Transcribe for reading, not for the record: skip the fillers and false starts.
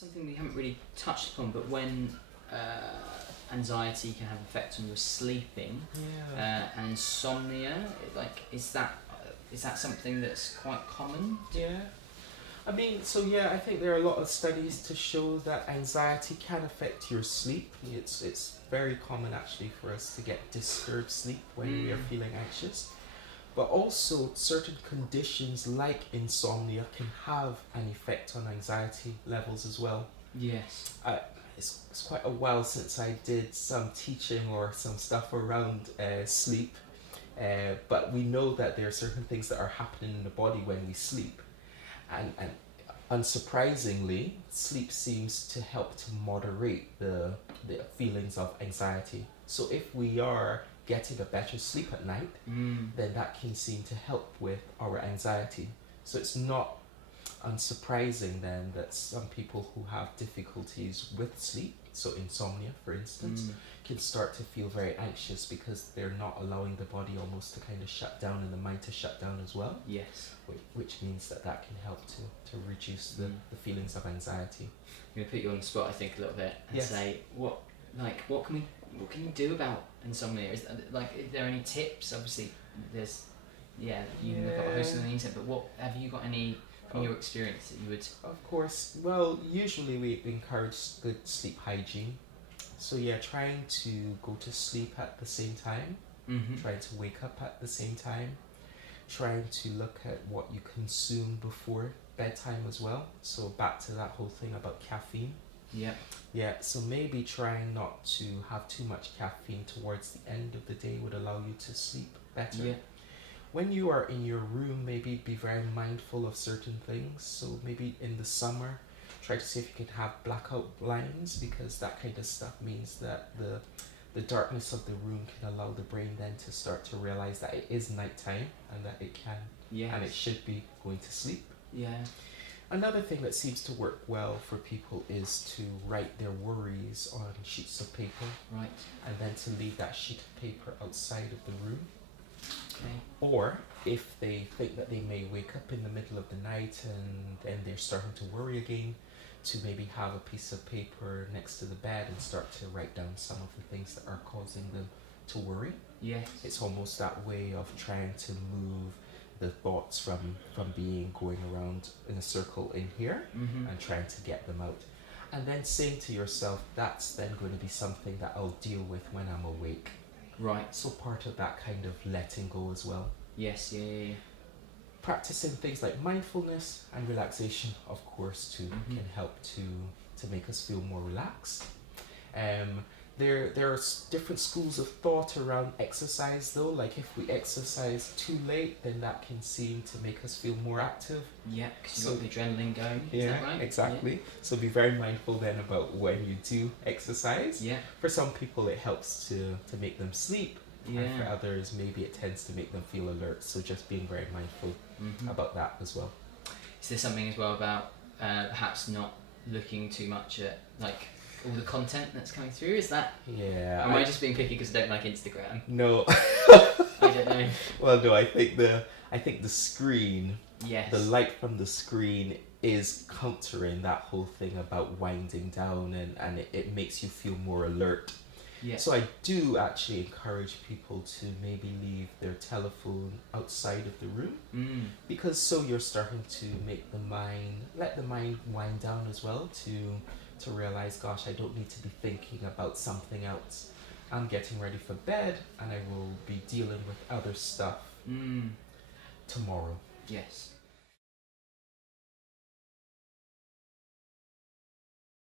something we haven't really touched upon, but when anxiety can have an effect on your sleeping, and insomnia, is that something that's quite common? Yeah. I mean, I think there are a lot of studies to show that anxiety can affect your sleep. It's very common actually for us to get disturbed sleep when we are feeling anxious. But also certain conditions like insomnia can have an effect on anxiety levels as well. Yes. It's quite a while since I did some teaching or some stuff around sleep, but we know that there are certain things that are happening in the body when we sleep. And unsurprisingly, sleep seems to help to moderate the feelings of anxiety. So if we are getting a better sleep at night, then that can seem to help with our anxiety. So it's not unsurprising then that some people who have difficulties with sleep, so insomnia for instance, can start to feel very anxious because they're not allowing the body almost to kind of shut down and the mind to shut down as well. Yes. Which means that can help to reduce the feelings of anxiety. I'm going to put you on the spot, I think, a little bit and say what can you do about insomnia? Is there any tips? Obviously, there's you can look up a host on the internet, but what have you got any from your experience that you would? Of course. Well, usually we encourage good sleep hygiene. So trying to go to sleep at the same time, trying to wake up at the same time, trying to look at what you consume before bedtime as well. So back to that whole thing about caffeine. Yeah, so maybe trying not to have too much caffeine towards the end of the day would allow you to sleep better. Yeah. When you are in your room, maybe be very mindful of certain things. So maybe in the summer, try to see if you can have blackout blinds, because that kind of stuff means that the darkness of the room can allow the brain then to start to realize that it is nighttime and that it can and it should be going to sleep. Yeah. Another thing that seems to work well for people is to write their worries on sheets of paper. Right. And then to leave that sheet of paper outside of the room. Okay. Or if they think that they may wake up in the middle of the night and then they're starting to worry again, to maybe have a piece of paper next to the bed and start to write down some of the things that are causing them to worry. Yes. It's almost that way of trying to move the thoughts from going around in a circle in here and trying to get them out. And then saying to yourself, that's then going to be something that I'll deal with when I'm awake. Right. So part of that kind of letting go as well. Yes, yeah. Practicing things like mindfulness and relaxation, of course, too, can help to make us feel more relaxed. There are different schools of thought around exercise though, like if we exercise too late, then that can seem to make us feel more active. Yeah, because you've got the adrenaline going, is that right? Exactly. Yeah. So be very mindful then about when you do exercise. Yeah. For some people it helps to make them sleep, Yeah. and for others maybe it tends to make them feel alert, so just being very mindful about that as well. Is there something as well about perhaps not looking too much at all the content that's coming through? Is that? Yeah. Am I just being picky because I don't like Instagram? No. I don't know. Well, no, I think the screen, Yes. the light from the screen is countering that whole thing about winding down, and it makes you feel more alert. Yeah. So I do actually encourage people to maybe leave their telephone outside of the room, because so you're starting to let the mind wind down as well, to realize, gosh, I don't need to be thinking about something else. I'm getting ready for bed and I will be dealing with other stuff tomorrow. Yes.